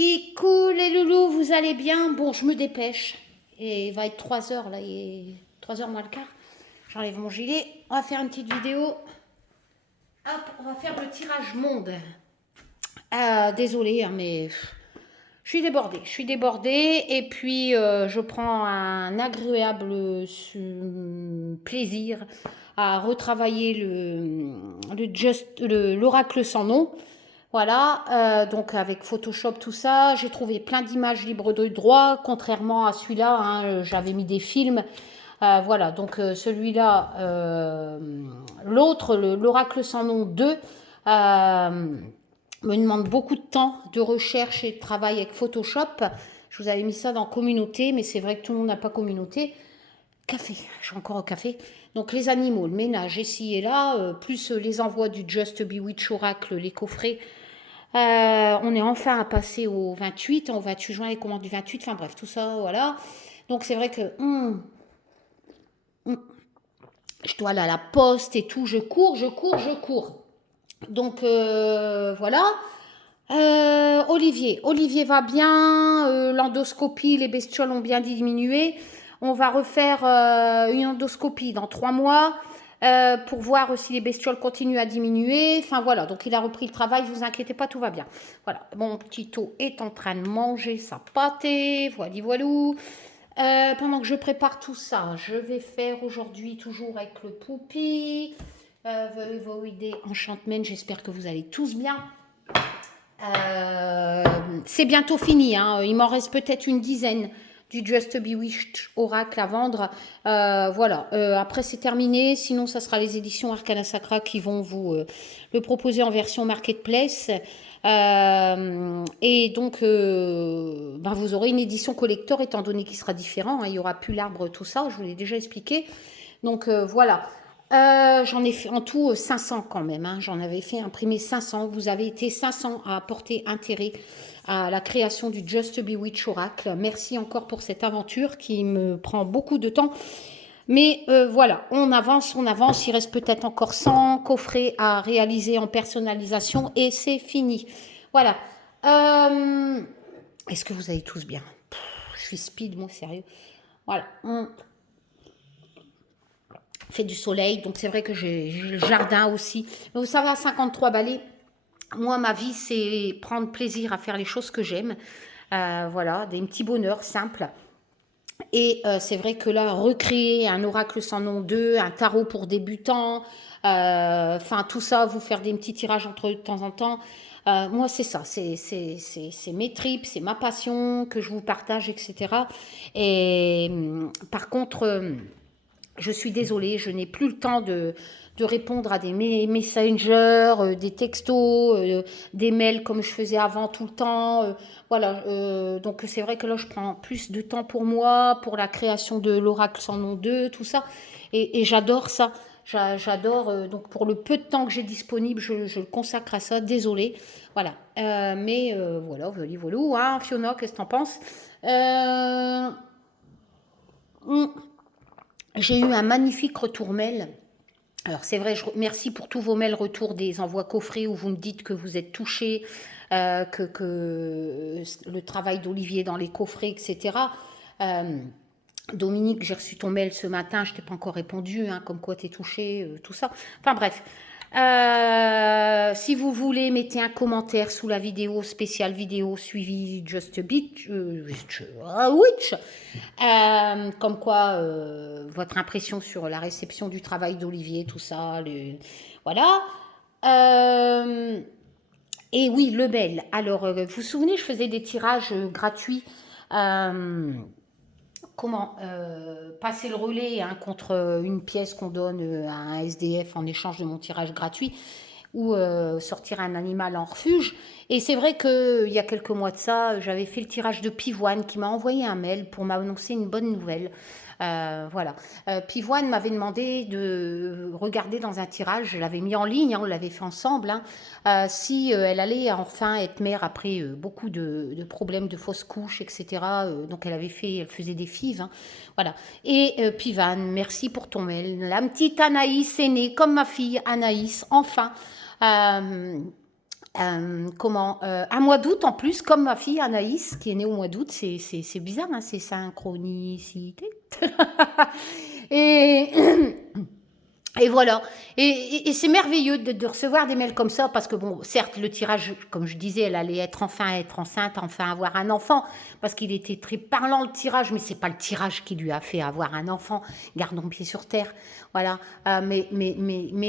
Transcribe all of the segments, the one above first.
Kikou, les loulous, vous allez bien? Bon, je me dépêche. Et il va être 3 heures, là, il est 3 heures moins le quart. J'enlève mon gilet. On va faire une petite vidéo. Hop, on va faire le tirage monde. Désolée, hein, mais je suis débordée. Je suis débordée et puis je prends un agréable plaisir à retravailler l'oracle sans nom. Voilà, donc avec Photoshop, tout ça, j'ai trouvé plein d'images libres de droit, contrairement à celui-là, hein, j'avais mis des films. Voilà, donc celui-là, l'autre, l'Oracle sans nom 2, me demande beaucoup de temps de recherche et de travail avec Photoshop. Je vous avais mis ça dans communauté, mais c'est vrai que tout le monde n'a pas communauté. Café, je suis encore au café. Donc les animaux, le ménage ici et là, plus les envois du Just Bewitch Oracle, les coffrets. On est enfin à passer au 28, au 28 juin, les commandes du 28, enfin bref, tout ça, voilà. Donc c'est vrai que je dois aller à la poste et tout, je cours. Donc voilà. Olivier va bien, l'endoscopie, les bestioles ont bien diminué. On va refaire une endoscopie dans 3 mois pour voir si les bestioles continuent à diminuer. Enfin voilà, donc il a repris le travail, ne vous inquiétez pas, tout va bien. Voilà, mon petit Tito est en train de manger sa pâtée, voilou. Pendant que je prépare tout ça, je vais faire aujourd'hui toujours avec le Poupi, vos idées Enchantment, j'espère que vous allez tous bien. C'est bientôt fini, hein. Il m'en reste peut-être une dizaine du Just Bewitched Oracle à vendre. Voilà, après c'est terminé, sinon ça sera les éditions Arcana Sacra qui vont vous le proposer en version Marketplace. Et donc, ben vous aurez une édition collector étant donné qu'il sera différent, hein. Il n'y aura plus l'arbre, tout ça, je vous l'ai déjà expliqué. Donc voilà. J'en ai fait en tout 500 quand même, hein. J'en avais fait imprimer 500. Vous avez été 500 à apporter intérêt à la création du Just Bewitch Oracle. Merci encore pour cette aventure qui me prend beaucoup de temps. Mais voilà, on avance. Il reste peut-être encore 100 coffrets à réaliser en personnalisation et c'est fini. Voilà. Est-ce que vous allez tous bien? Je suis speed, moi, sérieux. Voilà. Fait du soleil, donc c'est vrai que j'ai le jardin aussi. Mais vous savez, à 53 balais, moi, ma vie, c'est prendre plaisir à faire les choses que j'aime. Voilà, des petits bonheurs simples. Et c'est vrai que là, recréer un oracle sans nom 2, un tarot pour débutants, enfin tout ça, vous faire des petits tirages entre de temps en temps. Moi, c'est ça, c'est mes tripes, c'est ma passion que je vous partage, etc. Et par contre, je suis désolée, je n'ai plus le temps de répondre à des messengers, des textos, des mails comme je faisais avant tout le temps. Voilà, donc c'est vrai que là, je prends plus de temps pour moi, pour la création de l'Oracle sans nom 2, tout ça. Et j'adore ça. J'adore, donc pour le peu de temps que j'ai disponible, je le consacre à ça. Désolée. Voilà. Mais voilà, voilà, hein, Fiona, qu'est-ce que t'en penses? J'ai eu un magnifique retour mail. Alors c'est vrai, merci pour tous vos mails retour des envois coffrets où vous me dites que vous êtes touchés, que le travail d'Olivier dans les coffrets, etc. Dominique, j'ai reçu ton mail ce matin, je t'ai pas encore répondu, hein, comme quoi tu es touché, tout ça. Enfin bref. Si vous voulez, mettez un commentaire sous la vidéo, spéciale vidéo suivie Just a Bit, Witch, comme quoi votre impression sur la réception du travail d'Olivier, tout ça, voilà. Et oui, le mail. Alors, vous vous souvenez, je faisais des tirages gratuits. Comment passer le relais, hein, contre une pièce qu'on donne à un SDF en échange de mon tirage gratuit ou sortir un animal en refuge. Et c'est vrai qu'il y a quelques mois de ça, j'avais fait le tirage de Pivoine qui m'a envoyé un mail pour m'annoncer une bonne nouvelle. Voilà. Pivoine m'avait demandé de regarder dans un tirage, je l'avais mis en ligne, hein, on l'avait fait ensemble, hein, si elle allait enfin être mère après beaucoup de problèmes de fausses couches, etc. Donc elle faisait des FIV. Hein, voilà. Et Pivane, merci pour ton mail. La petite Anaïs est née comme ma fille Anaïs, enfin. Un mois d'août en plus, comme ma fille Anaïs, qui est née au mois d'août, c'est bizarre, hein, c'est synchronicité. et, et voilà. Et c'est merveilleux de recevoir des mails comme ça, parce que bon, certes, le tirage, comme je disais, elle allait être enceinte, enfin avoir un enfant, parce qu'il était très parlant le tirage, mais c'est pas le tirage qui lui a fait avoir un enfant. Gardons pied sur terre, voilà. Mais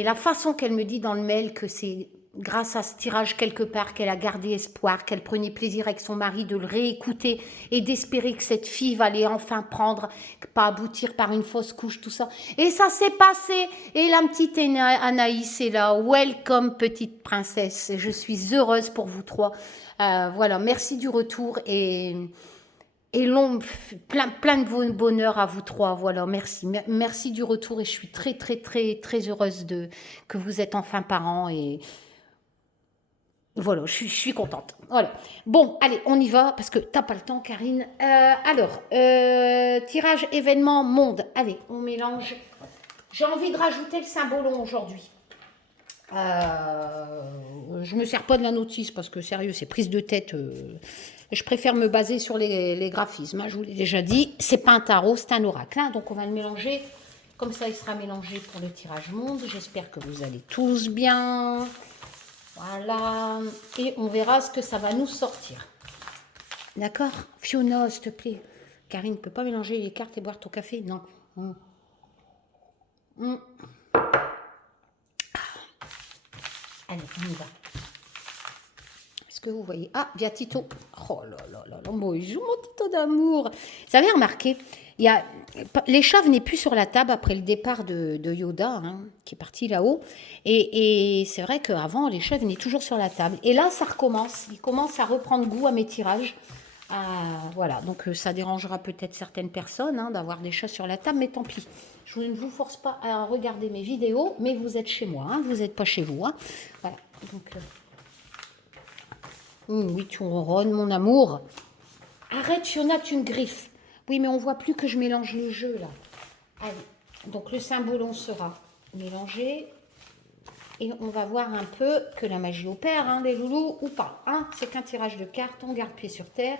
la façon qu'elle me dit dans le mail que c'est grâce à ce tirage quelque part qu'elle a gardé espoir, qu'elle prenait plaisir avec son mari de le réécouter et d'espérer que cette fille va aller enfin prendre, pas aboutir par une fausse couche, tout ça. Et ça s'est passé. Et la petite Anaïs est là. Welcome, petite princesse. Je suis heureuse pour vous trois. Voilà, merci du retour et long, plein de bonheur à vous trois. Voilà, merci du retour et je suis très, très, très, très heureuse que vous êtes enfin parents et voilà, je suis contente. Voilà. Bon, allez, on y va parce que t'as pas le temps, Karine. Tirage événement monde. Allez, on mélange. J'ai envie de rajouter le symbolon aujourd'hui. Je me sers pas de la notice parce que sérieux, c'est prise de tête. Je préfère me baser sur les graphismes. Hein, je vous l'ai déjà dit, c'est pas un tarot, c'est un oracle. Hein, donc on va le mélanger. Comme ça, il sera mélangé pour le tirage monde. J'espère que vous allez tous bien. Voilà. Et on verra ce que ça va nous sortir. D'accord? Fiona, s'il te plaît. Karine ne peut pas mélanger les cartes et boire ton café? Non. Allez, on y va. Est-ce que vous voyez? Ah, via Tito. Oh là là là là, bonjour mon Tito d'amour. Vous avez remarqué, les chats venaient plus sur la table après le départ de Yoda, hein, qui est parti là-haut. Et c'est vrai qu'avant, les chats venaient toujours sur la table. Et là, ça recommence. Ils commencent à reprendre goût à mes tirages. Voilà, donc ça dérangera peut-être certaines personnes hein, d'avoir des chats sur la table, mais tant pis. Je ne vous force pas à regarder mes vidéos, mais vous êtes chez moi, hein, vous n'êtes pas chez vous. Hein. Voilà, donc... oui, tu ronronnes, mon amour. Arrête, Fiona, tu me griffes. Oui, mais on voit plus que je mélange les jeux, là. Allez, donc le symbolon sera mélangé. Et on va voir un peu que la magie opère, hein, les loulous, ou pas. Hein. C'est qu'un tirage de cartes, on garde pied sur terre.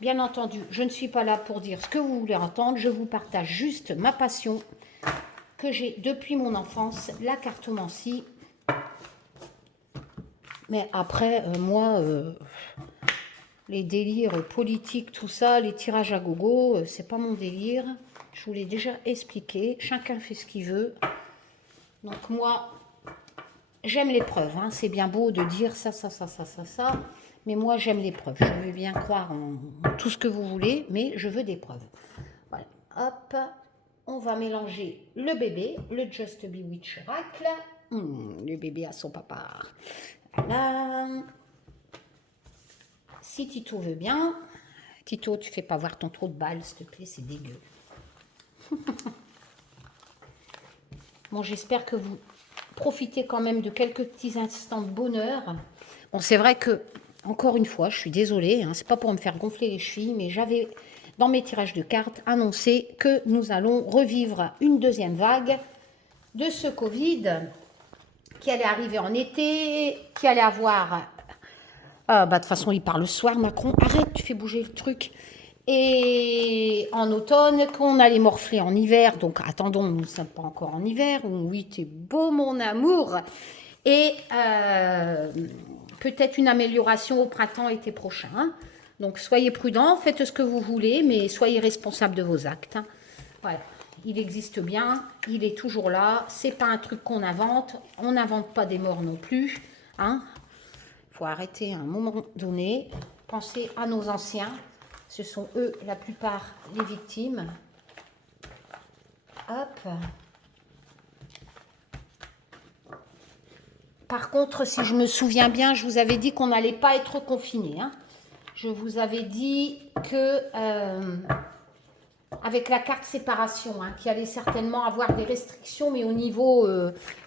Bien entendu, je ne suis pas là pour dire ce que vous voulez entendre. Je vous partage juste ma passion que j'ai depuis mon enfance, la cartomancie. Mais après, moi, les délires politiques, tout ça, les tirages à gogo, c'est pas mon délire. Je vous l'ai déjà expliqué. Chacun fait ce qu'il veut. Donc moi, j'aime les preuves. Hein. C'est bien beau de dire ça. Mais moi, j'aime les preuves. Je veux bien croire en tout ce que vous voulez, mais je veux des preuves. Voilà. Hop. On va mélanger le bébé, le Just Bewitch Oracle. Le bébé à son papa. Voilà. Si Tito veut bien. Tito, tu fais pas voir ton trou de balle, s'il te plaît, c'est dégueu. Bon, j'espère que vous profitez quand même de quelques petits instants de bonheur. Bon, c'est vrai que, encore une fois, je suis désolée, hein, c'est pas pour me faire gonfler les chevilles, mais j'avais, dans mes tirages de cartes, annoncé que nous allons revivre une deuxième vague de ce Covid qui allait arriver en été, qui allait avoir... de toute façon, il parle le soir, Macron. Arrête, tu fais bouger le truc. Et en automne, qu'on allait morfler en hiver. Donc, attendons, nous ne sommes pas encore en hiver. Oui, t'es beau, mon amour. Et peut-être une amélioration au printemps, été prochain. Hein. Donc, soyez prudents, faites ce que vous voulez, mais soyez responsables de vos actes. Hein. Voilà. Il existe bien, il est toujours là. C'est pas un truc qu'on invente. On n'invente pas des morts non plus. Hein. Faut arrêter à un moment donné, penser à nos anciens, ce sont eux la plupart les victimes. Hop. Par contre, si je me souviens bien, je vous avais dit qu'on n'allait pas être confinés. Hein. Je vous avais dit que avec la carte séparation, hein, qu'il allait certainement avoir des restrictions, mais au niveau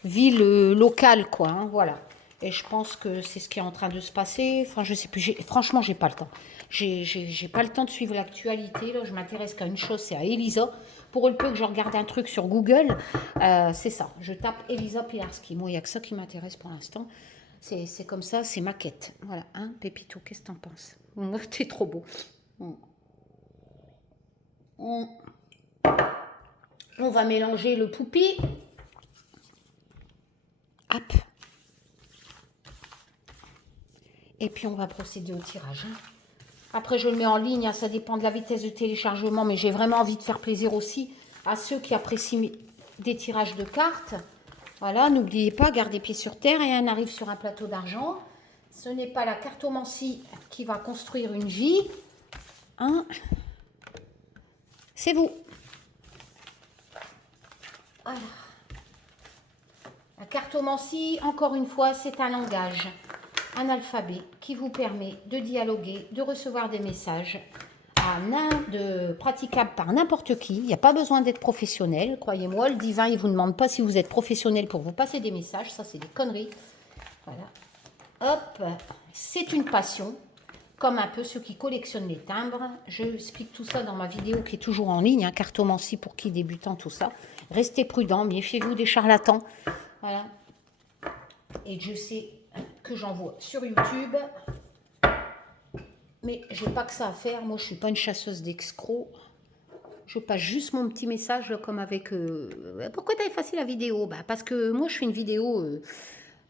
ville locale, quoi. Hein, voilà. Et je pense que c'est ce qui est en train de se passer. Enfin, je sais plus. Franchement, j'ai pas le temps. J'ai pas le temps de suivre l'actualité. Là, je m'intéresse qu'à une chose, c'est à Elisa. Pour le peu que je regarde un truc sur Google, c'est ça. Je tape Elisa Pilarski. Moi, il n'y a que ça qui m'intéresse pour l'instant. C'est comme ça, c'est ma quête. Voilà, hein, Pépito, qu'est-ce que t'en penses? T'es trop beau. On va mélanger le poupi. Hop. Et puis on va procéder au tirage. Après je le mets en ligne, hein, ça dépend de la vitesse de téléchargement, mais j'ai vraiment envie de faire plaisir aussi à ceux qui apprécient des tirages de cartes. Voilà, n'oubliez pas, gardez pied sur terre, rien n'arrive sur un plateau d'argent. Ce n'est pas la cartomancie qui va construire une vie. Hein? C'est vous. Voilà. La cartomancie, encore une fois, c'est un langage, un alphabet qui vous permet de dialoguer, de recevoir des messages praticables par n'importe qui. Il n'y a pas besoin d'être professionnel, croyez-moi. Le divin, il ne vous demande pas si vous êtes professionnel pour vous passer des messages. Ça, c'est des conneries. Voilà. Hop, c'est une passion, comme un peu ceux qui collectionnent les timbres. Je explique tout ça dans ma vidéo qui est toujours en ligne, hein, cartomancie pour qui débutant, tout ça. Restez prudents, méfiez-vous des charlatans. Voilà. Et je sais que j'en vois sur YouTube. Mais je n'ai pas que ça à faire. Moi, je ne suis pas une chasseuse d'escrocs. Je passe juste mon petit message là, comme avec... pourquoi tu as effacé la vidéo? Parce que moi, je fais une vidéo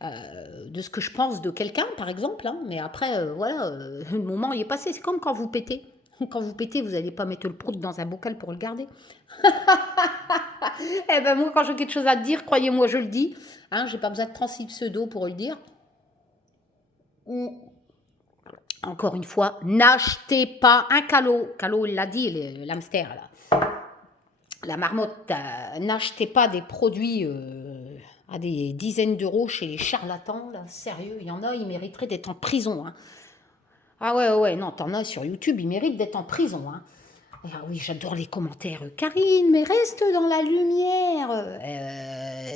de ce que je pense de quelqu'un, par exemple. Hein, mais après, voilà, le moment il est passé. C'est comme quand vous pétez. Quand vous pétez, vous n'allez pas mettre le prout dans un bocal pour le garder. Eh ben moi, quand j'ai quelque chose à te dire, croyez-moi, je le dis. Hein, j'ai pas besoin de 36 pseudos pour le dire. Encore une fois, n'achetez pas un calot. Calot, il l'a dit, l'hamster, là. La marmotte, n'achetez pas des produits à des dizaines d'euros chez les charlatans. Là. Sérieux, il y en a, ils mériteraient d'être en prison. Hein. Ah ouais, non, t'en as sur YouTube, ils méritent d'être en prison. Hein. Ah oui, j'adore les commentaires. Karine, mais reste dans la lumière.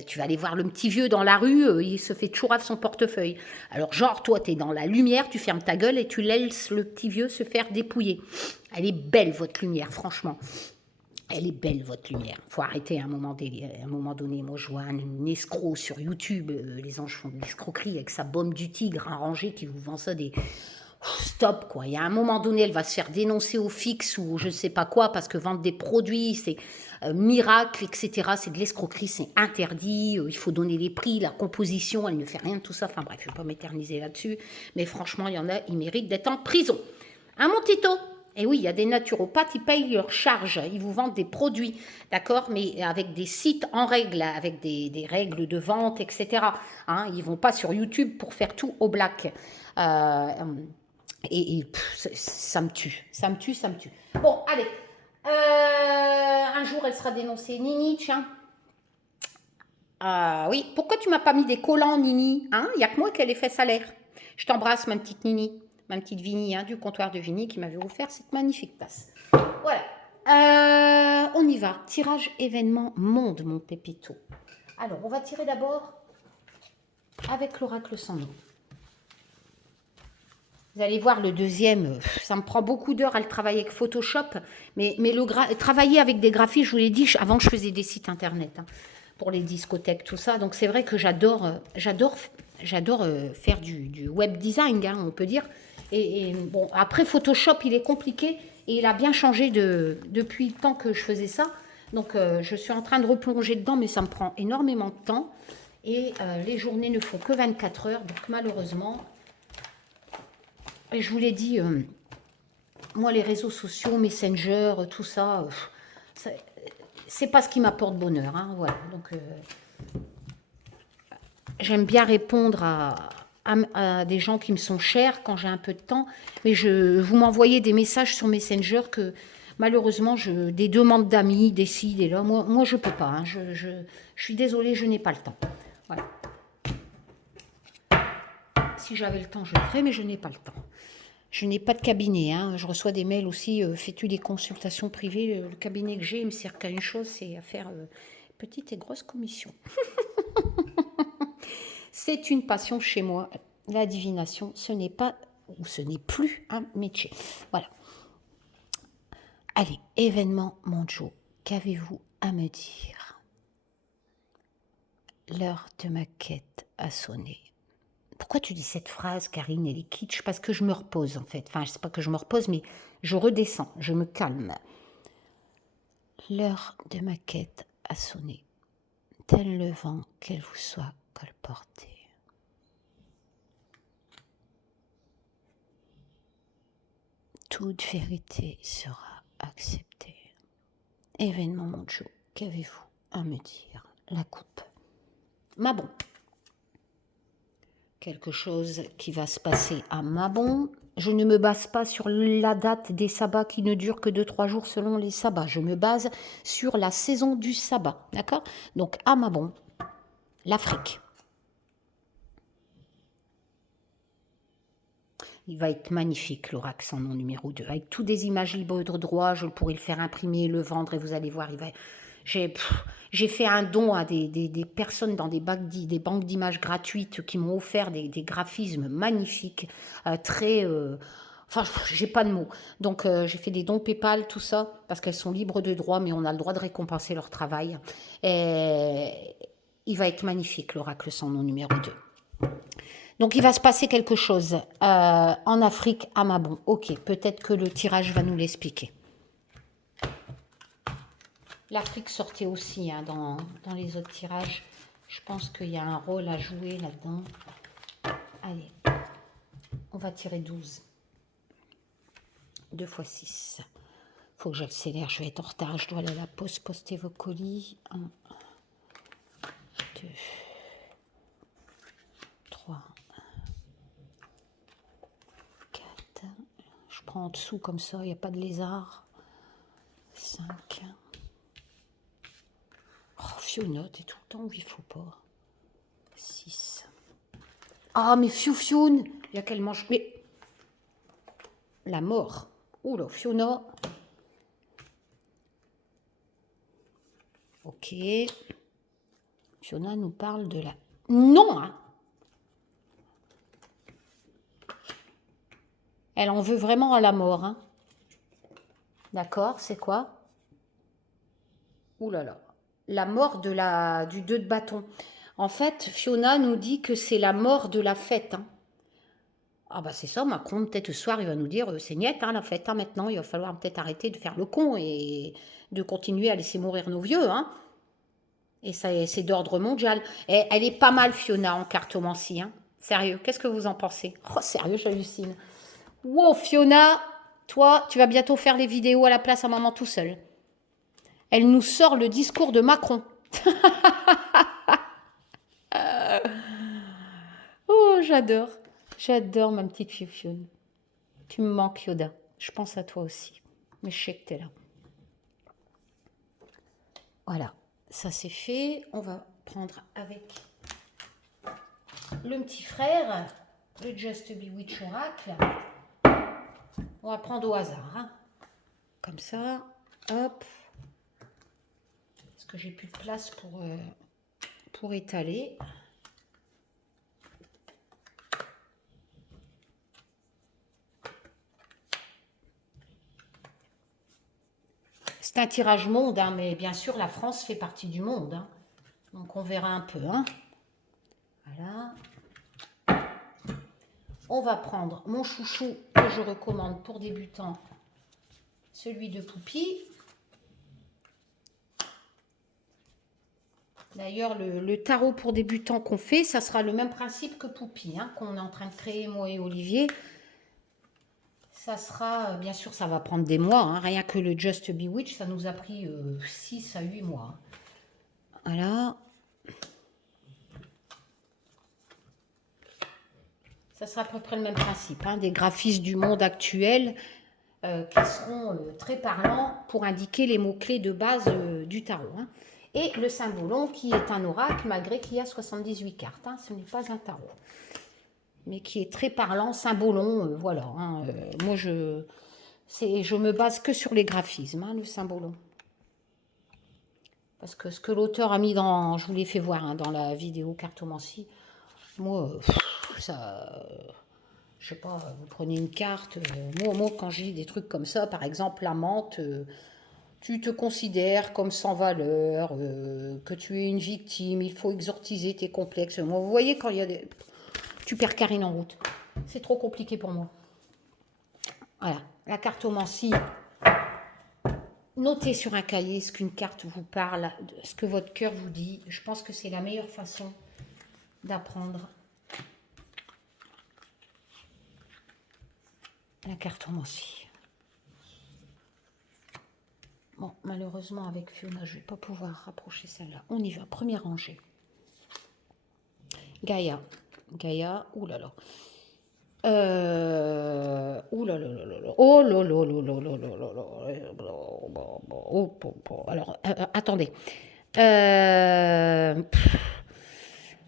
Tu vas aller voir le petit vieux dans la rue, il se fait chourave son portefeuille. Alors genre, toi, t'es dans la lumière, tu fermes ta gueule et tu laisses le petit vieux se faire dépouiller. Elle est belle, votre lumière, franchement. Elle est belle, votre lumière. Faut arrêter à un moment donné. Moi, je vois un escroc sur YouTube. Les anges font de l'escroquerie avec sa bombe du tigre arrangée qui vous vend ça des... Stop, quoi. Il y a un moment donné, elle va se faire dénoncer au fixe ou je ne sais pas quoi, parce que vendre des produits, c'est miracle, etc. C'est de l'escroquerie, c'est interdit. Il faut donner les prix, la composition, elle ne fait rien de tout ça. Enfin bref, je ne vais pas m'éterniser là-dessus. Mais franchement, il y en a, ils méritent d'être en prison. Hein, mon Tito? Et oui, il y a des naturopathes, ils payent leurs charges, ils vous vendent des produits, d'accord, mais avec des sites en règle, avec des règles de vente, etc. Hein, ils ne vont pas sur YouTube pour faire tout au black. Ça me tue, ça me tue. Bon, allez, un jour elle sera dénoncée. Nini, tiens. Oui, pourquoi tu m'as pas mis des collants, Nini? Hein, il n'y a que moi qui ai les fesses à l'air. Je t'embrasse, ma petite Nini, ma petite Vini, hein, du comptoir de Vini qui m'avait offert cette magnifique tasse. Voilà, on y va. Tirage événement monde, mon pépito. Alors, on va tirer d'abord avec l'oracle sans nom. Vous allez voir, le deuxième, ça me prend beaucoup d'heures à le travailler avec Photoshop. Mais travailler avec des graphistes, je vous l'ai dit, avant je faisais des sites internet hein, pour les discothèques, tout ça. Donc c'est vrai que j'adore faire du web design, hein, on peut dire. Et bon, après Photoshop, il est compliqué et il a bien changé depuis le temps que je faisais ça. Donc je suis en train de replonger dedans, mais ça me prend énormément de temps. Et les journées ne font que 24 heures, donc malheureusement... Et je vous l'ai dit, moi, les réseaux sociaux, Messenger, tout ça, c'est pas ce qui m'apporte bonheur. Hein, voilà. Donc, j'aime bien répondre à des gens qui me sont chers quand j'ai un peu de temps. Mais vous m'envoyez des messages sur Messenger que, malheureusement, des demandes d'amis, des ci, des là. Moi je peux pas. Hein, je suis désolée, je n'ai pas le temps. Voilà. Si j'avais le temps, je le ferais, mais je n'ai pas le temps. Je n'ai pas de cabinet, hein. Je reçois des mails aussi, fais-tu des consultations privées? Le cabinet que j'ai, il me sert qu'à une chose, c'est à faire petite et grosse commission. C'est une passion chez moi, la divination, ce n'est pas, ou ce n'est plus un métier. Voilà. Allez, événement mondiaux, qu'avez-vous à me dire? L'heure de ma quête a sonné. Pourquoi tu dis cette phrase, Karine, elle est kitsch? Parce que je me repose, en fait. Enfin, c'est pas que je me repose, mais je redescends, je me calme. L'heure de ma quête a sonné. Tel le vent qu'elle vous soit colportée. Toute vérité sera acceptée. Événement Mojo, qu'avez-vous à me dire? La coupe. Mabon. Quelque chose qui va se passer à Mabon. Je ne me base pas sur la date des sabbats qui ne durent que 2-3 jours selon les sabbats. Je me base sur la saison du sabbat. D'accord? Donc à Mabon, l'Afrique. Il va être magnifique, l'oracle sans nom numéro 2. Avec tous des images libres de droit, je pourrais le faire imprimer, le vendre et vous allez voir, il va... J'ai fait un don à des personnes dans des banques d'images gratuites qui m'ont offert des graphismes magnifiques, très... Enfin, j'ai pas de mots. Donc, j'ai fait des dons PayPal, tout ça, parce qu'elles sont libres de droit, mais on a le droit de récompenser leur travail. Et il va être magnifique, l'oracle sans nom numéro 2. Donc, il va se passer quelque chose en Afrique à Mabon. Ok, peut-être que le tirage va nous l'expliquer. L'Afrique sortait aussi hein, dans les autres tirages. Je pense qu'il y a un rôle à jouer là-dedans. Allez, on va tirer 12. 2 x 6. Faut que j'accélère, je vais être en retard. Je dois aller à la poste, poster vos colis. 1, 2, 3, 4. Je prends en dessous comme ça, il n'y a pas de lézard. 5. Oh, Fiona, t'es tout le temps où il faut pas. 6. Ah, mais Fioufioun, il y a qu'elle mange. Mais la mort. Oula, Fiona. Ok. Fiona nous parle de la... Non, hein. Elle en veut vraiment à la mort, hein. D'accord, c'est quoi? Ouh là là. La mort du 2 de bâton. En fait, Fiona nous dit que c'est la mort de la fête, hein. Ah bah c'est ça, Macron, peut-être ce soir, il va nous dire, c'est niette, hein, la fête, hein, maintenant, il va falloir peut-être arrêter de faire le con et de continuer à laisser mourir nos vieux, hein. Et ça, c'est d'ordre mondial. Et elle est pas mal, Fiona, en cartomancie, hein. Sérieux, qu'est-ce que vous en pensez? Oh, sérieux, j'hallucine. Wow, Fiona, toi, tu vas bientôt faire les vidéos à la place à maman tout seul. Elle nous sort le discours de Macron. Oh, j'adore. J'adore ma petite Fioufioune. Tu me manques, Yoda. Je pense à toi aussi. Mais je sais que t'es là. Voilà, ça c'est fait. On va prendre avec le petit frère, le Just Bewitch Oracle. On va prendre au hasard. Hein. Comme ça. Hop. Parce que j'ai plus de place pour étaler. C'est un tirage monde, hein, mais bien sûr, la France fait partie du monde. Hein. Donc, on verra un peu. Hein. Voilà. On va prendre mon chouchou que je recommande pour débutants, celui de Poupie. D'ailleurs, le tarot pour débutants qu'on fait, ça sera le même principe que Poupie, hein, qu'on est en train de créer, moi et Olivier. Ça sera, bien sûr, ça va prendre des mois. Hein, rien que le Just Bewitch, ça nous a pris 6 à 8 mois. Voilà. Ça sera à peu près le même principe. Hein, des graphismes du monde actuel qui seront très parlants pour indiquer les mots-clés de base du tarot. Hein. Et le symbolon qui est un oracle, malgré qu'il y a 78 cartes. Hein, ce n'est pas un tarot. Mais qui est très parlant, symbolon, voilà. Hein, moi, je me base que sur les graphismes, hein, le symbolon. Parce que ce que l'auteur a mis dans... Je vous l'ai fait voir hein, dans la vidéo cartomancie. Moi, ça... je sais pas, vous prenez une carte. Moi, quand je lis des trucs comme ça, par exemple, la menthe... tu te considères comme sans valeur, que tu es une victime, il faut exorciser tes complexes. Moi, vous voyez, quand il y a des... Tu perds Karine en route. C'est trop compliqué pour moi. Voilà, la cartomancie. Notez sur un cahier ce qu'une carte vous parle, ce que votre cœur vous dit. Je pense que c'est la meilleure façon d'apprendre la cartomancie. Bon, malheureusement, avec Fiona, je ne vais pas pouvoir rapprocher celle-là. On y va, première rangée. Gaïa. Gaïa, oulala. Ouh là là là là là. Oh là là là là là là là là. Alors, attendez.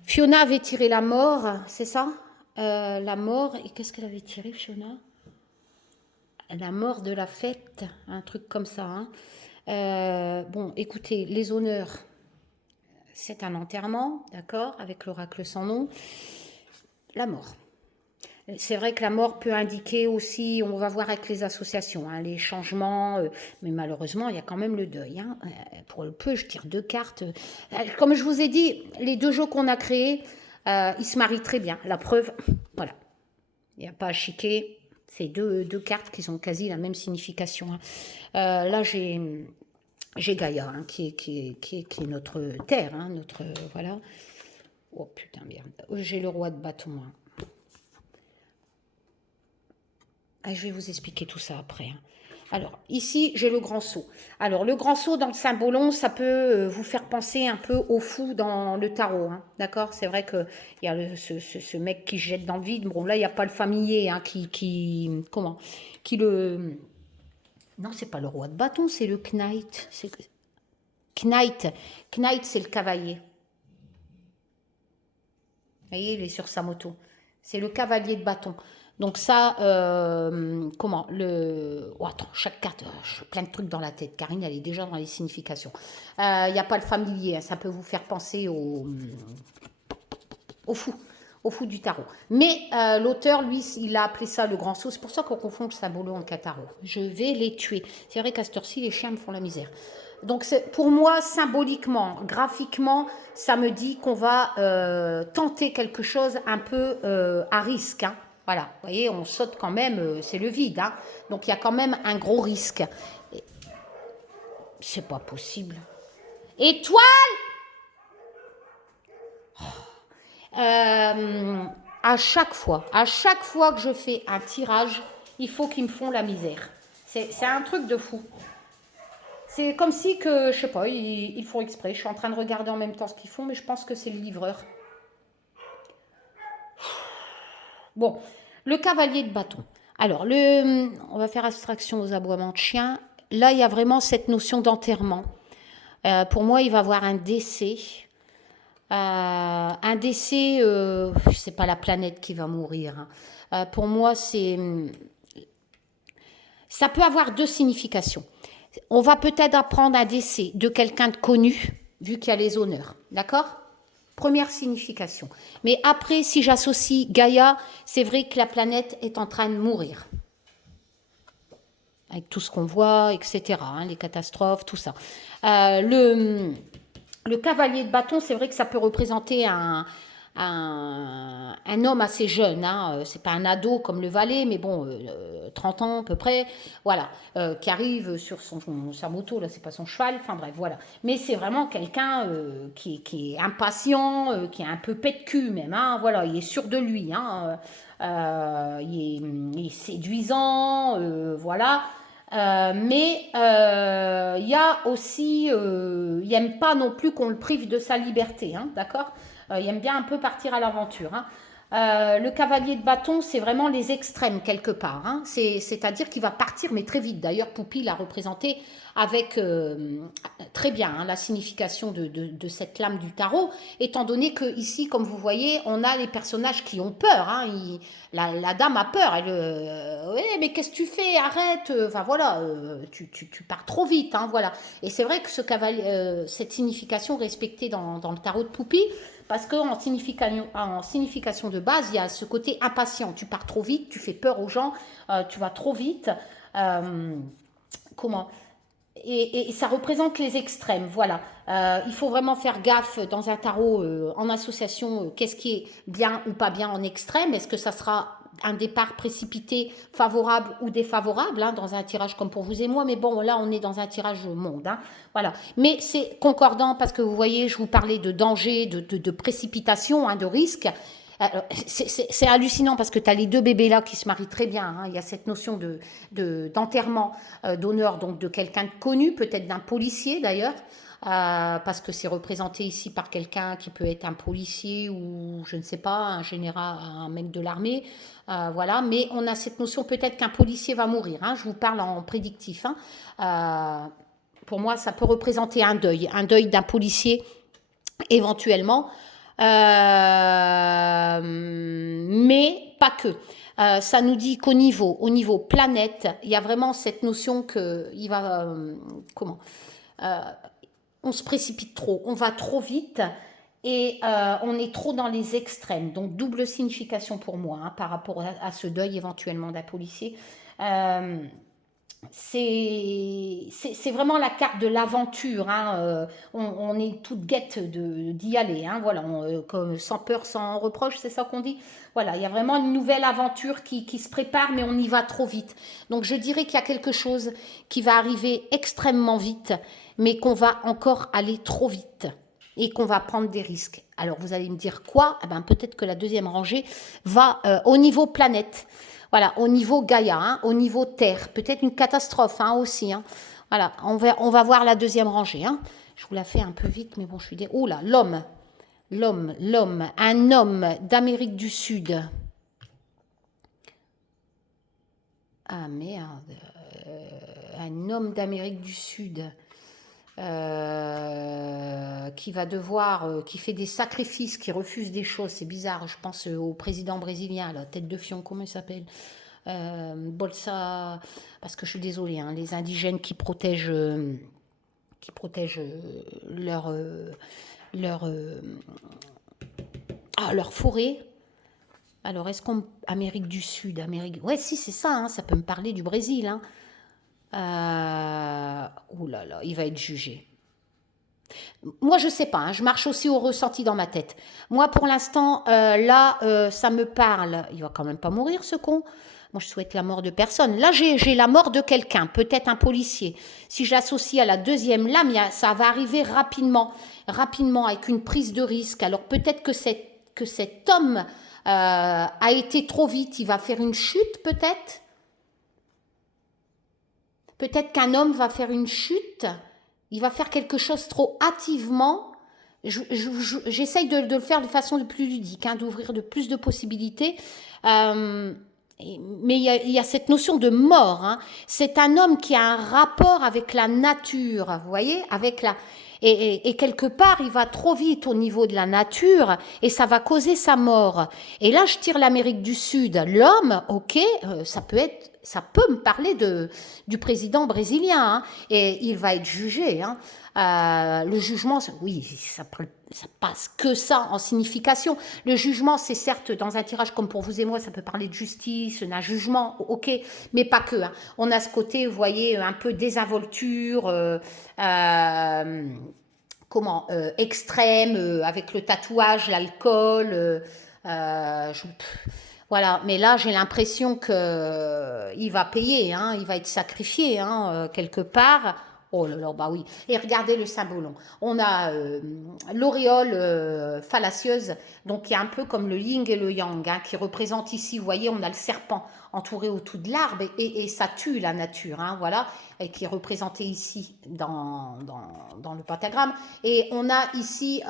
Fiona avait tiré la mort, c'est ça? La mort, et qu'est-ce qu'elle avait tiré, Fiona? La mort de la fête, un truc comme ça. Hein. Bon, écoutez, les honneurs, c'est un enterrement, d'accord, avec l'oracle sans nom. La mort. C'est vrai que la mort peut indiquer aussi, on va voir avec les associations, hein, les changements, mais malheureusement, il y a quand même le deuil. Hein. Pour le peu, je tire 2 cartes. Comme je vous ai dit, les 2 jeux qu'on a créés, ils se marient très bien. La preuve, voilà. Il n'y a pas à chiquer. C'est deux cartes qui ont quasi la même signification. Hein. Là, j'ai Gaïa, hein, qui est notre terre, hein, notre... voilà. Oh putain, merde. J'ai le roi de bâton. Hein. Ah, je vais vous expliquer tout ça après. Hein. Alors, ici, j'ai le grand sceau. Alors, le grand sceau dans le symbolon, ça peut vous faire penser un peu au fou dans le tarot. Hein, d'accord? C'est vrai qu'il y a ce mec qui jette dans le vide. Bon, là, il n'y a pas le familier hein, comment? Qui le... Non, c'est pas le roi de bâton, c'est le knight. Knight. Knight, c'est le cavalier. Vous voyez, il est sur sa moto. C'est le cavalier de bâton. Donc ça, comment oh, attends, chaque carte, j'ai plein de trucs dans la tête. Karine, elle est déjà dans les significations. Il n'y a pas le familier, hein, ça peut vous faire penser au fou du tarot. Mais l'auteur, lui, il a appelé ça le grand sceau. C'est pour ça qu'on confond le symbolo en tarot. Je vais les tuer. C'est vrai qu'à cette heure-ci, les chiens me font la misère. Donc pour moi, symboliquement, graphiquement, ça me dit qu'on va tenter quelque chose un peu à risque. Hein. Voilà, vous voyez, on saute quand même, c'est le vide. Hein. Donc il y a quand même un gros risque. C'est pas possible. Étoile! À chaque fois que je fais un tirage, il faut qu'ils me font la misère. C'est un truc de fou. C'est comme si que, je sais pas, ils font exprès. Je suis en train de regarder en même temps ce qu'ils font, mais je pense que c'est le livreur. Bon, le cavalier de bâton. Alors, on va faire abstraction aux aboiements de chiens. Là, il y a vraiment cette notion d'enterrement. Pour moi, il va y avoir un décès. Un décès, c'est pas la planète qui va mourir. Hein. Pour moi, ça peut avoir 2 significations. On va peut-être apprendre un décès de quelqu'un de connu, vu qu'il y a les honneurs. D'accord? Première signification. Mais après, si j'associe Gaïa, c'est vrai que la planète est en train de mourir. Avec tout ce qu'on voit, etc. Hein, les catastrophes, tout ça. Le cavalier de bâton, c'est vrai que ça peut représenter un homme assez jeune. Hein, c'est pas un ado comme le valet, mais bon, 30 ans à peu près. Voilà, qui arrive sur sa moto, là, c'est pas son cheval. Enfin bref, voilà. Mais c'est vraiment quelqu'un qui est impatient, qui est un peu pet de cul même. Hein, voilà, il est sûr de lui. Hein, il est séduisant, voilà. Mais il y a aussi, il n'aime pas non plus qu'on le prive de sa liberté, hein, d'accord? Il aime bien un peu partir à l'aventure. Hein. Le cavalier de bâton, c'est vraiment les extrêmes quelque part. Hein. C'est-à-dire qu'il va partir, mais très vite. D'ailleurs, Poupy l'a représenté avec très bien hein, la signification de cette lame du tarot, étant donné que ici, comme vous voyez, on a les personnages qui ont peur. Hein. La dame a peur. Elle, mais qu'est-ce que tu fais? Arrête. Enfin voilà, tu pars trop vite. Hein, voilà. Et c'est vrai que cette signification respectée dans le tarot de Poupy, parce qu'en signification de base, il y a ce côté impatient. Tu pars trop vite, tu fais peur aux gens, tu vas trop vite. Comment? et ça représente les extrêmes, voilà. Il faut vraiment faire gaffe dans un tarot en association, qu'est-ce qui est bien ou pas bien en extrême. Est-ce que ça sera un départ précipité, favorable ou défavorable, hein, dans un tirage comme pour vous et moi, mais bon, là, on est dans un tirage monde, hein, voilà. Mais c'est concordant parce que vous voyez, je vous parlais de danger, de précipitation, hein, de risque. C'est hallucinant parce que tu as les deux bébés là qui se marient très bien, hein. Il y a cette notion d'enterrement, d'honneur, donc de quelqu'un de connu, peut-être d'un policier d'ailleurs, parce que c'est représenté ici par quelqu'un qui peut être un policier ou je ne sais pas, un général, un mec de l'armée, voilà. Mais on a cette notion peut-être qu'un policier va mourir, hein. Je vous parle en prédictif, hein. Pour moi, ça peut représenter un deuil d'un policier éventuellement. Mais pas que. Ça nous dit qu'au niveau planète, il y a vraiment cette notion que il va on se précipite trop, on va trop vite et on est trop dans les extrêmes. Donc double signification pour moi, hein, par rapport à ce deuil éventuellement d'un policier. C'est vraiment la carte de l'aventure, hein. On est toute guette d'y aller, hein, voilà, comme sans peur, sans reproche, c'est ça qu'on dit. Voilà, il y a vraiment une nouvelle aventure qui se prépare, mais on y va trop vite. Donc je dirais qu'il y a quelque chose qui va arriver extrêmement vite, mais qu'on va encore aller trop vite et qu'on va prendre des risques. Alors vous allez me dire quoi? Eh ben, peut-être que la deuxième rangée va au niveau planète. Voilà, au niveau Gaïa, hein, au niveau Terre, peut-être une catastrophe, hein, aussi, hein. Voilà, on va voir la deuxième rangée, hein. Je vous la fais un peu vite, mais bon, je suis des... Oh là, l'homme, un homme d'Amérique du Sud. Ah merde, un homme d'Amérique du Sud qui va devoir, qui fait des sacrifices, qui refuse des choses, c'est bizarre, je pense au président brésilien, la tête de fion, comment il s'appelle, Bolsa, parce que je suis désolée, hein, les indigènes qui protègent leur, leur, leur forêt. Alors, est-ce qu'on... Amérique du Sud, Amérique... Ouais, si, c'est ça, hein, ça peut me parler du Brésil, hein. Oh là là, il va être jugé. Moi, je sais pas, hein, je marche aussi au ressenti dans ma tête. Moi, pour l'instant, là, ça me parle. Il va quand même pas mourir, ce con. Moi, je souhaite la mort de personne. Là, j'ai la mort de quelqu'un, peut-être un policier. Si je l'associe à la deuxième lame, ça va arriver rapidement, avec une prise de risque. Alors, peut-être que cet homme a été trop vite. Il va faire une chute, peut-être. Peut-être qu'un homme va faire une chute. Il va faire quelque chose trop hâtivement. J'essaye de le faire de façon le plus ludique, hein, d'ouvrir de plus de possibilités. Mais il y a cette notion de mort, hein. C'est un homme qui a un rapport avec la nature, vous voyez, avec la... Et quelque part, il va trop vite au niveau de la nature et ça va causer sa mort. Et là, je tire l'Amérique du Sud. L'homme, ok, ça peut me parler du président brésilien, hein, et il va être jugé, hein. Le jugement, oui, ça passe que ça en signification. Le jugement, c'est certes dans un tirage comme pour vous et moi, ça peut parler de justice, d'un jugement, ok, mais pas que, hein. On a ce côté, vous voyez, un peu désinvolture, extrême, avec le tatouage, l'alcool, voilà, mais là j'ai l'impression que il va payer, hein, il va être sacrifié, hein, quelque part. Oh là là, bah oui. Et regardez le symbolon. On a l'auréole fallacieuse, donc il y a un peu comme le yin et le yang, hein, qui représente ici, vous voyez, on a le serpent entouré autour de l'arbre et ça tue la nature, hein, voilà, et qui est représenté ici dans le pentagramme. Et on a ici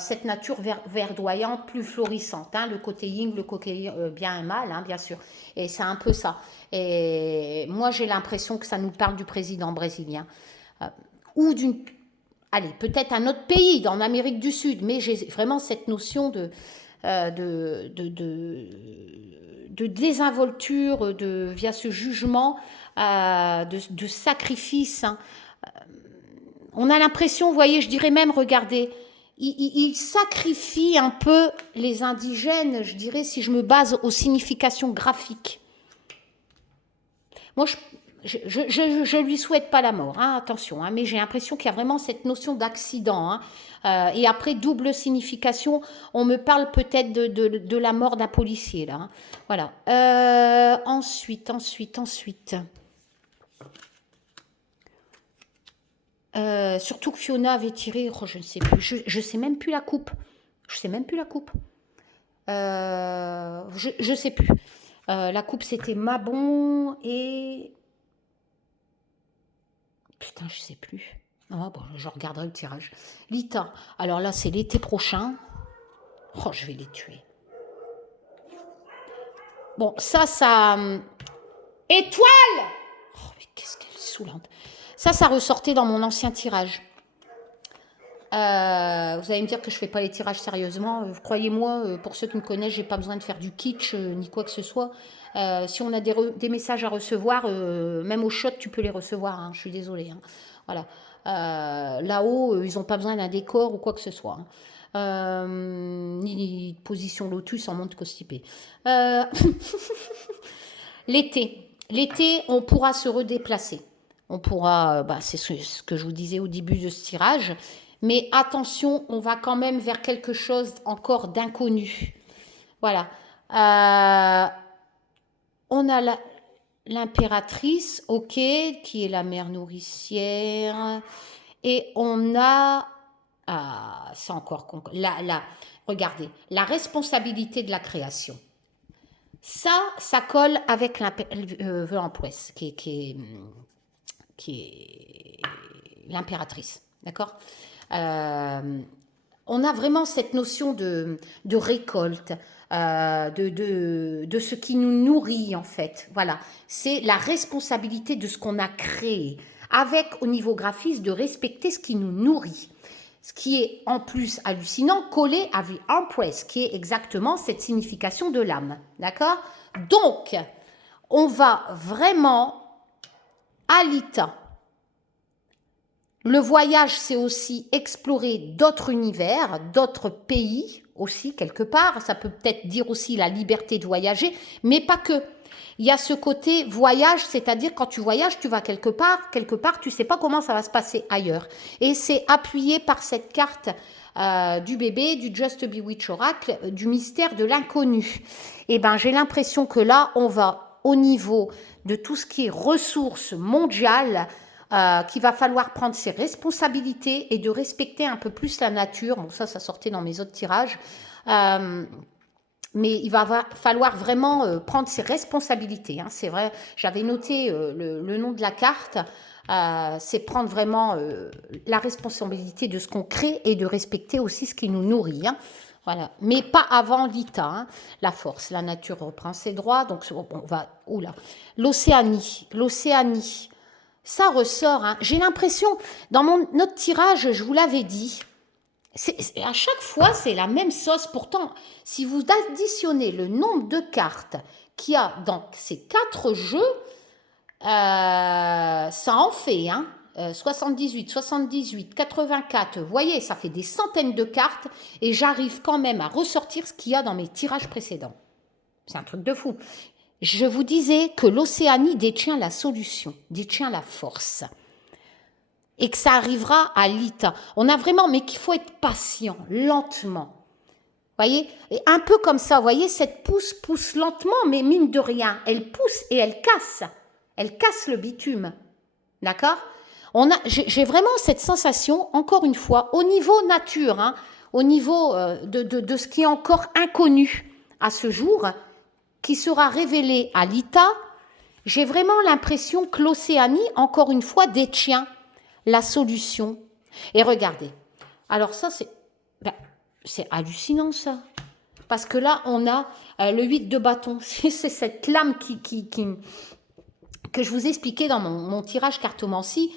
cette nature verdoyante, plus florissante, hein, le côté yin, le côté bien et mal, hein, bien sûr. Et c'est un peu ça. Et moi, j'ai l'impression que ça nous parle du président brésilien. Ou d'une... Allez, peut-être un autre pays, dans l'Amérique du Sud, mais j'ai vraiment cette notion de désinvolture, via ce jugement, de sacrifice, hein. On a l'impression, vous voyez, je dirais même, regardez, il sacrifie un peu les indigènes, je dirais, si je me base aux significations graphiques. Moi, je lui souhaite pas la mort, hein, attention, hein, mais j'ai l'impression qu'il y a vraiment cette notion d'accident. Hein, et après, double signification, on me parle peut-être de la mort d'un policier, là. Hein, voilà. Ensuite. Surtout que Fiona avait tiré, oh, je ne sais plus, je sais même plus la coupe. Je sais même plus la coupe. Je sais plus. La coupe, c'était Mabon et... Putain, je sais plus. Ah, bon, je regarderai le tirage. Lita. Alors là, c'est l'été prochain. Oh, je vais les tuer. Bon, ça... Étoile! Oh, mais qu'est-ce qu'elle est saoulante. Ça ressortait dans mon ancien tirage. Vous allez me dire que je fais pas les tirages sérieusement. Croyez-moi, pour ceux qui me connaissent, j'ai pas besoin de faire du kitsch ni quoi que ce soit. Si on a des messages à recevoir, même au shot, tu peux les recevoir. Hein, je suis désolée. Hein. Voilà. Là-haut, ils n'ont pas besoin d'un décor ou quoi que ce soit. Hein. Ni de position lotus en montre constipée. L'été, on pourra se redéplacer. On pourra, c'est ce que je vous disais au début de ce tirage. Mais attention, on va quand même vers quelque chose encore d'inconnu. Voilà. On a l'impératrice, ok, qui est la mère nourricière. Et on a... c'est encore... regardez, la responsabilité de la création. Ça colle avec l'empresse, qui est l'impératrice. D'accord. On a vraiment cette notion de récolte, de ce qui nous nourrit en fait. Voilà, c'est la responsabilité de ce qu'on a créé, avec au niveau graphiste de respecter ce qui nous nourrit. Ce qui est en plus hallucinant, collé avec Empress, qui est exactement cette signification de l'âme. D'accord. Donc, on va vraiment à l'ITA. Le voyage, c'est aussi explorer d'autres univers, d'autres pays aussi, quelque part. Ça peut peut-être dire aussi la liberté de voyager, mais pas que. Il y a ce côté voyage, c'est-à-dire quand tu voyages, tu vas quelque part, tu ne sais pas comment ça va se passer ailleurs. Et c'est appuyé par cette carte du bébé, du Just Bewitch Oracle, du mystère de l'inconnu. Et ben, j'ai l'impression que là, on va au niveau de tout ce qui est ressources mondiales, qu'il va falloir prendre ses responsabilités et de respecter un peu plus la nature. Bon, ça sortait dans mes autres tirages. Mais il va falloir vraiment prendre ses responsabilités. Hein. C'est vrai, j'avais noté le nom de la carte. C'est prendre vraiment la responsabilité de ce qu'on crée et de respecter aussi ce qui nous nourrit. Hein. Voilà. Mais pas avant l'ITA. Hein. La force, la nature reprend ses droits. Donc, on va... Oula. L'Océanie. Ça ressort. Hein. J'ai l'impression, dans notre tirage, je vous l'avais dit, à chaque fois, c'est la même sauce. Pourtant, si vous additionnez le nombre de cartes qu'il y a dans ces 4 jeux, ça en fait. Hein. 78, 84, vous voyez, ça fait des centaines de cartes et j'arrive quand même à ressortir ce qu'il y a dans mes tirages précédents. C'est un truc de fou. Je vous disais que l'Océanie détient la solution, détient la force. Et que ça arrivera à l'ITA. On a vraiment, mais qu'il faut être patient, lentement. Voyez, et un peu comme ça, vous voyez, cette pousse lentement, mais mine de rien, elle pousse et elle casse. Elle casse le bitume. D'accord. J'ai vraiment cette sensation, encore une fois, au niveau nature, hein, au niveau de ce qui est encore inconnu à ce jour, qui sera révélé à l'ITA, j'ai vraiment l'impression que l'Océanie, encore une fois, détient la solution. Et regardez, alors ça, c'est hallucinant, ça. Parce que là, on a le 8 de bâton. C'est cette lame que je vous expliquais dans mon tirage cartomancie,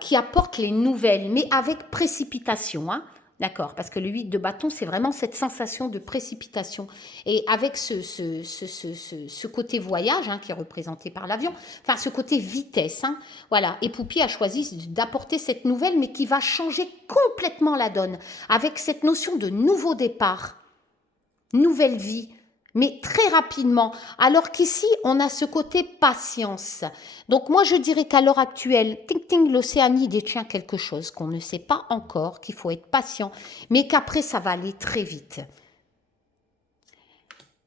qui apporte les nouvelles, mais avec précipitation, hein. D'accord, parce que le 8 de bâton, c'est vraiment cette sensation de précipitation. Et avec ce côté voyage, hein, qui est représenté par l'avion, enfin ce côté vitesse, hein, voilà. Et Poupie a choisi d'apporter cette nouvelle, mais qui va changer complètement la donne, avec cette notion de nouveau départ, nouvelle vie, mais très rapidement. Alors qu'ici, on a ce côté patience. Donc moi, je dirais qu'à l'heure actuelle, ting ting, l'Océanie détient quelque chose qu'on ne sait pas encore, qu'il faut être patient, mais qu'après, ça va aller très vite.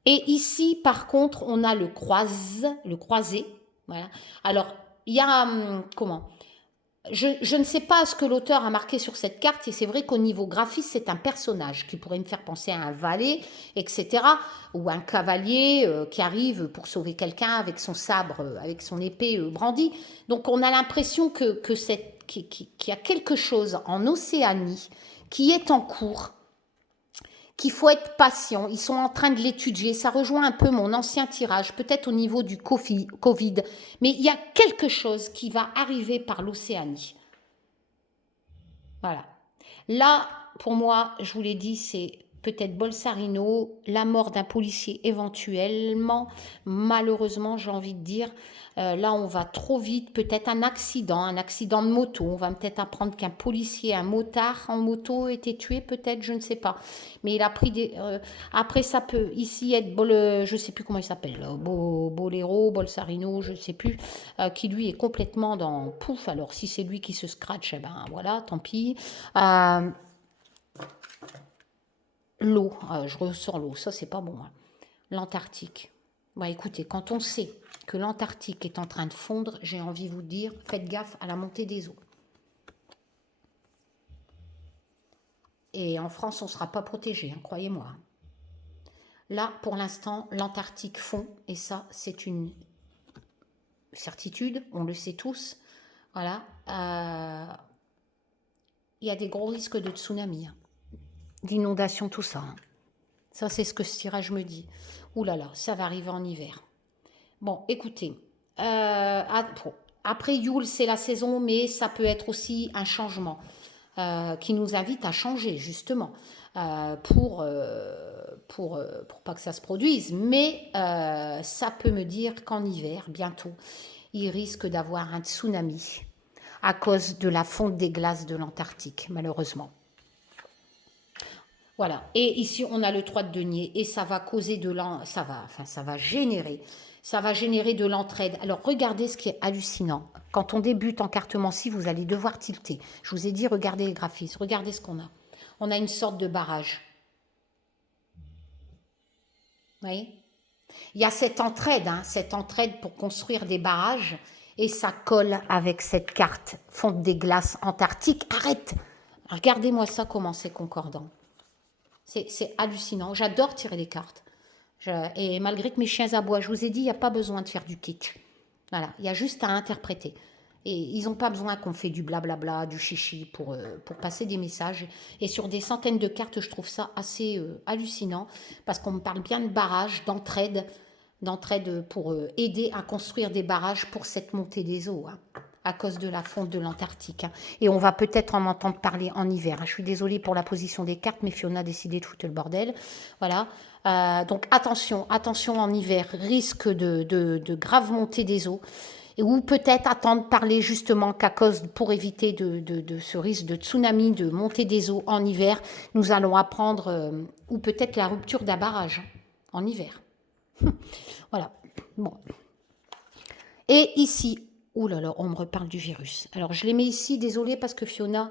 Et ici, par contre, on a le croisé. Voilà. Alors, il y a, comment? Je ne sais pas ce que l'auteur a marqué sur cette carte, et c'est vrai qu'au niveau graphique, c'est un personnage qui pourrait me faire penser à un valet, etc. Ou un cavalier qui arrive pour sauver quelqu'un avec son sabre, avec son épée brandie. Donc on a l'impression qu'il y a quelque chose en Océanie qui est en cours, qu'il faut être patient. Ils sont en train de l'étudier. Ça rejoint un peu mon ancien tirage, peut-être au niveau du Covid. Mais il y a quelque chose qui va arriver par l'Océanie. Voilà. Là, pour moi, je vous l'ai dit, c'est peut-être Bolsarino, la mort d'un policier éventuellement, malheureusement, j'ai envie de dire. Là, on va trop vite, peut-être un accident de moto. On va peut-être apprendre qu'un policier, un motard en moto était tué, peut-être, je ne sais pas. Mais il a pris des... après, ça peut ici être, je ne sais plus comment il s'appelle, Bolero, Bolsarino, je ne sais plus, qui lui est complètement dans pouf. Alors, si c'est lui qui se scratch, eh ben voilà, tant pis. L'eau, je ressors l'eau, ça c'est pas bon. Hein. L'Antarctique. Bah, écoutez, quand on sait que l'Antarctique est en train de fondre, j'ai envie de vous dire, faites gaffe à la montée des eaux. Et en France, on ne sera pas protégé, hein, croyez-moi. Là, pour l'instant, l'Antarctique fond, et ça, c'est une certitude, on le sait tous. Voilà. Il y a des gros risques de tsunami, hein, d'inondation, tout ça. Hein. Ça, c'est ce que ce tirage me dit. Ouh là là, ça va arriver en hiver. Bon, écoutez, après Yule, c'est la saison, mais ça peut être aussi un changement qui nous invite à changer, justement, pour pas que ça se produise. Mais ça peut me dire qu'en hiver, bientôt, il risque d'avoir un tsunami à cause de la fonte des glaces de l'Antarctique, malheureusement. Voilà. Et ici, on a le 3 de denier et ça va causer ça va générer de l'entraide. Alors, regardez ce qui est hallucinant. Quand on débute en cartomancie, vous allez devoir tilter. Je vous ai dit, regardez les graphismes. Regardez ce qu'on a. On a une sorte de barrage. Vous voyez ? Il y a cette entraide pour construire des barrages et ça colle avec cette carte fonte des glaces antarctiques. Arrête! Regardez-moi ça, comment c'est concordant. C'est hallucinant. J'adore tirer des cartes. Et malgré que mes chiens aboient, je vous ai dit, il n'y a pas besoin de faire du kitsch. Voilà, il y a juste à interpréter. Et ils n'ont pas besoin qu'on fait du blablabla, du chichi pour passer des messages. Et sur des centaines de cartes, je trouve ça assez hallucinant parce qu'on me parle bien de barrages, d'entraide pour aider à construire des barrages pour cette montée des eaux. Hein, à cause de la fonte de l'Antarctique. Hein. Et on va peut-être en entendre parler en hiver. Hein. Je suis désolée pour la position des cartes, mais Fiona a décidé de foutre le bordel. Voilà. Donc attention en hiver, risque de grave montée des eaux. Ou peut-être attendre parler justement qu'à cause, pour éviter de ce risque de tsunami, de montée des eaux en hiver, nous allons apprendre, ou peut-être la rupture d'un barrage en hiver. Voilà. Bon. Et ici, ouh là là, on me reparle du virus. Alors, je les mets ici, désolée, parce que Fiona...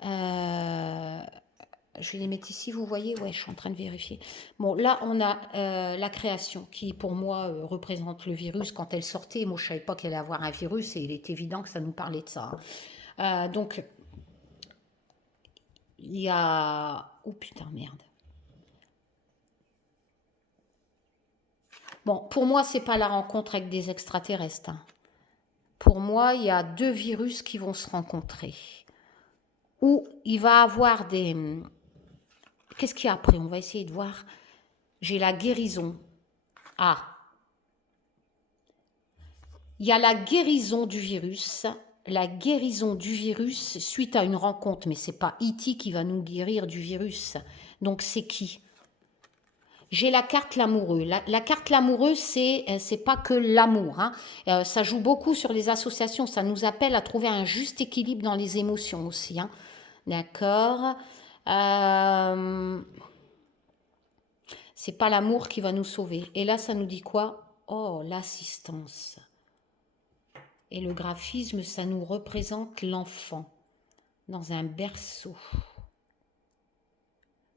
je vais les mettre ici, vous voyez. Ouais, je suis en train de vérifier. Bon, là, on a la création, qui, pour moi, représente le virus. Quand elle sortait, moi, je ne savais pas qu'elle allait avoir un virus, et il est évident que ça nous parlait de ça. Donc, il y a... Oh, putain, merde. Bon, pour moi, c'est pas la rencontre avec des extraterrestres. Hein. Pour moi, il y a 2 virus qui vont se rencontrer. Ou il va avoir des... Qu'est-ce qu'il y a après? On va essayer de voir. J'ai la guérison. Ah. Il y a la guérison du virus. La guérison du virus suite à une rencontre. Mais ce n'est pas E.T. qui va nous guérir du virus. Donc c'est qui? J'ai la carte l'amoureux. La carte l'amoureux, c'est pas que l'amour. Hein. Ça joue beaucoup sur les associations. Ça nous appelle à trouver un juste équilibre dans les émotions aussi. Hein. D'accord. C'est pas l'amour qui va nous sauver. Et là, ça nous dit quoi? Oh, l'assistance. Et le graphisme, ça nous représente l'enfant dans un berceau.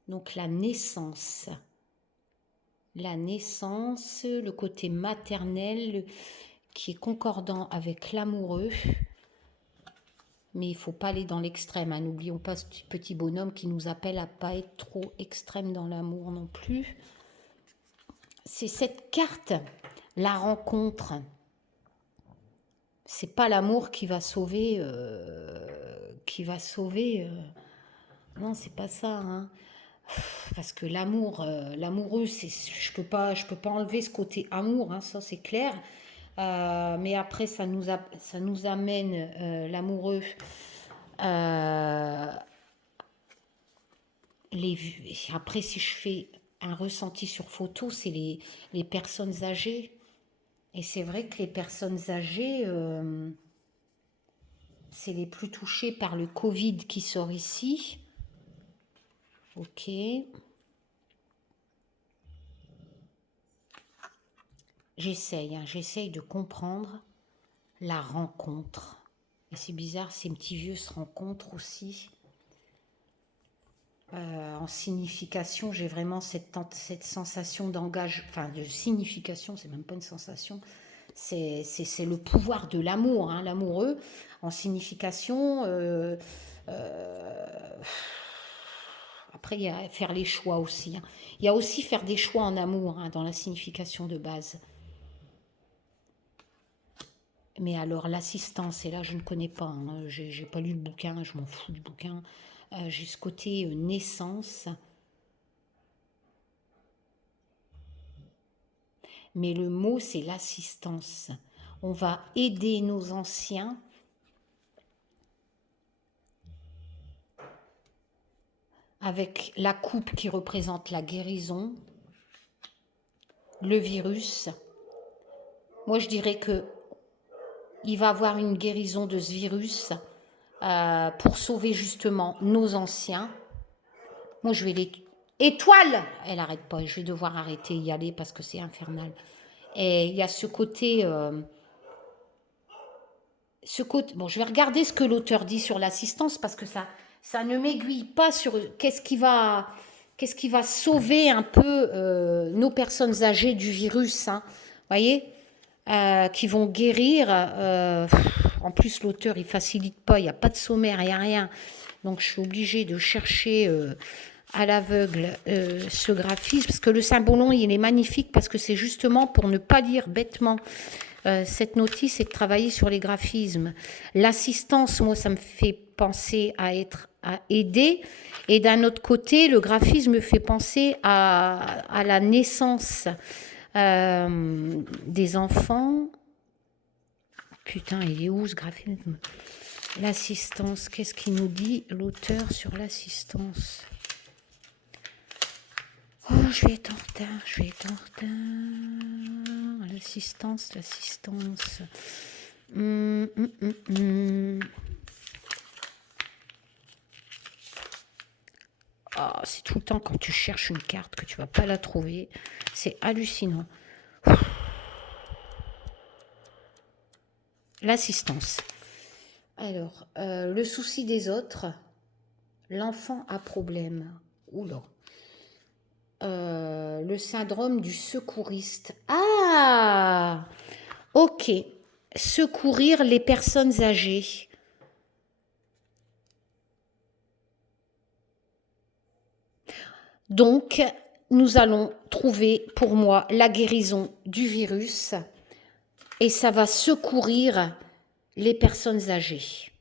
Donc la naissance. La naissance, le côté maternel qui est concordant avec l'amoureux. Mais il ne faut pas aller dans l'extrême. Hein. N'oublions pas ce petit bonhomme qui nous appelle à ne pas être trop extrême dans l'amour non plus. C'est cette carte, la rencontre. C'est pas l'amour qui va sauver. Non, c'est pas ça. Hein. Parce que l'amour, l'amoureux, je peux pas enlever ce côté amour. Hein, ça, c'est clair. Mais après, ça nous amène l'amoureux. Après, si je fais un ressenti sur photo, c'est les personnes âgées. Et c'est vrai que les personnes âgées, c'est les plus touchées par le Covid qui sort ici. Ok. J'essaye de comprendre la rencontre. Et c'est bizarre, ces petits vieux se rencontrent aussi. En signification, j'ai vraiment cette sensation d'engagement, enfin de signification, c'est même pas une sensation, c'est le pouvoir de l'amour, hein, l'amoureux. En signification, après il y a faire les choix aussi. Hein. Il y a aussi faire des choix en amour hein, dans la signification de base. Mais alors l'assistance, et là je ne connais pas, hein, j'ai pas lu le bouquin, je m'en fous du bouquin. J'ai ce côté naissance. Mais le mot, c'est l'assistance. On va aider nos anciens avec la coupe qui représente la guérison, le virus. Moi, je dirais que il va avoir une guérison de ce virus pour sauver justement nos anciens. Moi, je vais les... Étoile! Elle n'arrête pas, je vais devoir arrêter y aller parce que c'est infernal. Et il y a ce côté... Bon, je vais regarder ce que l'auteur dit sur l'assistance parce que ça ne m'aiguille pas sur qu'est-ce qui va sauver un peu nos personnes âgées du virus, hein, voyez, qui vont guérir. En plus, l'auteur, il facilite pas, il n'y a pas de sommaire, il n'y a rien. Donc, je suis obligée de chercher à l'aveugle ce graphisme parce que le symbolon, il est magnifique parce que c'est justement pour ne pas lire bêtement. Cette notice est de travailler sur les graphismes. L'assistance, moi, ça me fait penser à aider. Et d'un autre côté, le graphisme me fait penser à la naissance des enfants. Putain, il est où ce graphisme? L'assistance, qu'est-ce qu'il nous dit l'auteur sur l'assistance? Oh, je vais être en retard. L'assistance. Oh, c'est tout le temps quand tu cherches une carte que tu vas pas la trouver. C'est hallucinant. L'assistance. Alors, le souci des autres. L'enfant a problème. Oula. Le syndrome du secouriste. Ah! Ok. Secourir les personnes âgées. Donc, nous allons trouver pour moi la guérison du virus et ça va secourir les personnes âgées.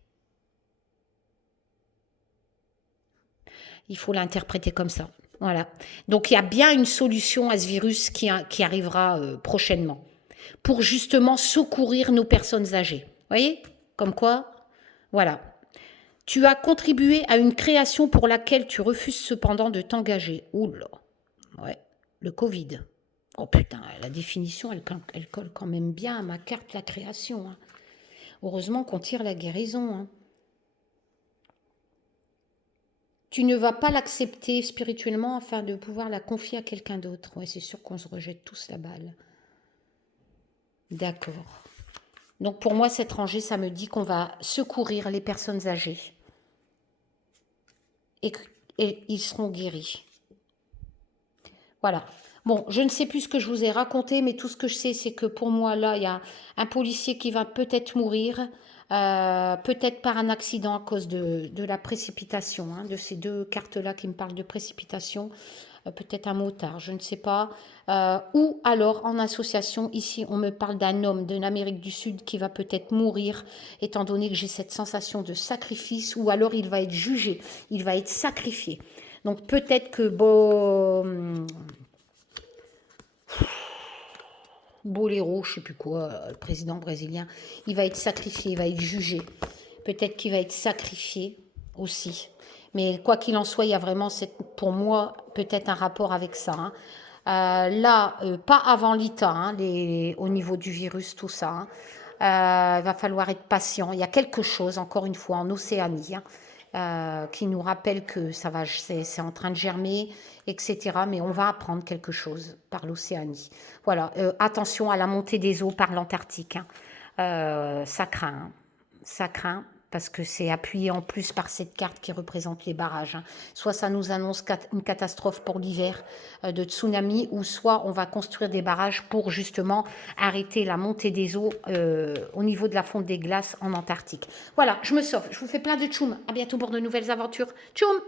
Il faut l'interpréter comme ça. Voilà. Donc, il y a bien une solution à ce virus qui arrivera prochainement pour justement secourir nos personnes âgées. Vous voyez? Comme quoi, voilà. Tu as contribué à une création pour laquelle tu refuses cependant de t'engager. Oula. Ouais, le Covid. Oh putain, la définition, elle colle quand même bien à ma carte, la création. Hein. Heureusement qu'on tire la guérison. Hein. Tu ne vas pas l'accepter spirituellement afin de pouvoir la confier à quelqu'un d'autre. Ouais, c'est sûr qu'on se rejette tous la balle. D'accord. Donc pour moi, cet rangée, ça me dit qu'on va secourir les personnes âgées. Et, et ils seront guéris. Voilà. Bon, je ne sais plus ce que je vous ai raconté, mais tout ce que je sais, c'est que pour moi, là, il y a un policier qui va peut-être mourir, peut-être par un accident à cause de la précipitation, hein, de ces deux cartes-là qui me parlent de précipitation, peut-être un motard, je ne sais pas. Ou alors, en association, ici, on me parle d'un homme de l'Amérique du Sud qui va peut-être mourir, étant donné que j'ai cette sensation de sacrifice, ou alors il va être jugé, il va être sacrifié. Donc peut-être que Bolero, je ne sais plus quoi, le président brésilien, il va être sacrifié, il va être jugé. Peut-être qu'il va être sacrifié aussi. Mais quoi qu'il en soit, il y a vraiment, pour moi, peut-être un rapport avec ça. Hein. Là, pas avant l'ITA, hein, au niveau du virus, tout ça. Hein. Il va falloir être patient. Il y a quelque chose, encore une fois, en Océanie, hein, qui nous rappelle que ça va, c'est en train de germer, etc. Mais on va apprendre quelque chose par l'Océanie. Voilà, attention à la montée des eaux par l'Antarctique. Hein. Ça craint, hein. Ça craint parce que c'est appuyé en plus par cette carte qui représente les barrages. Hein. Soit ça nous annonce une catastrophe pour l'hiver de tsunami, ou soit on va construire des barrages pour justement arrêter la montée des eaux au niveau de la fonte des glaces en Antarctique. Voilà, je me sauve. Je vous fais plein de tchoum. À bientôt pour de nouvelles aventures. Tchoum!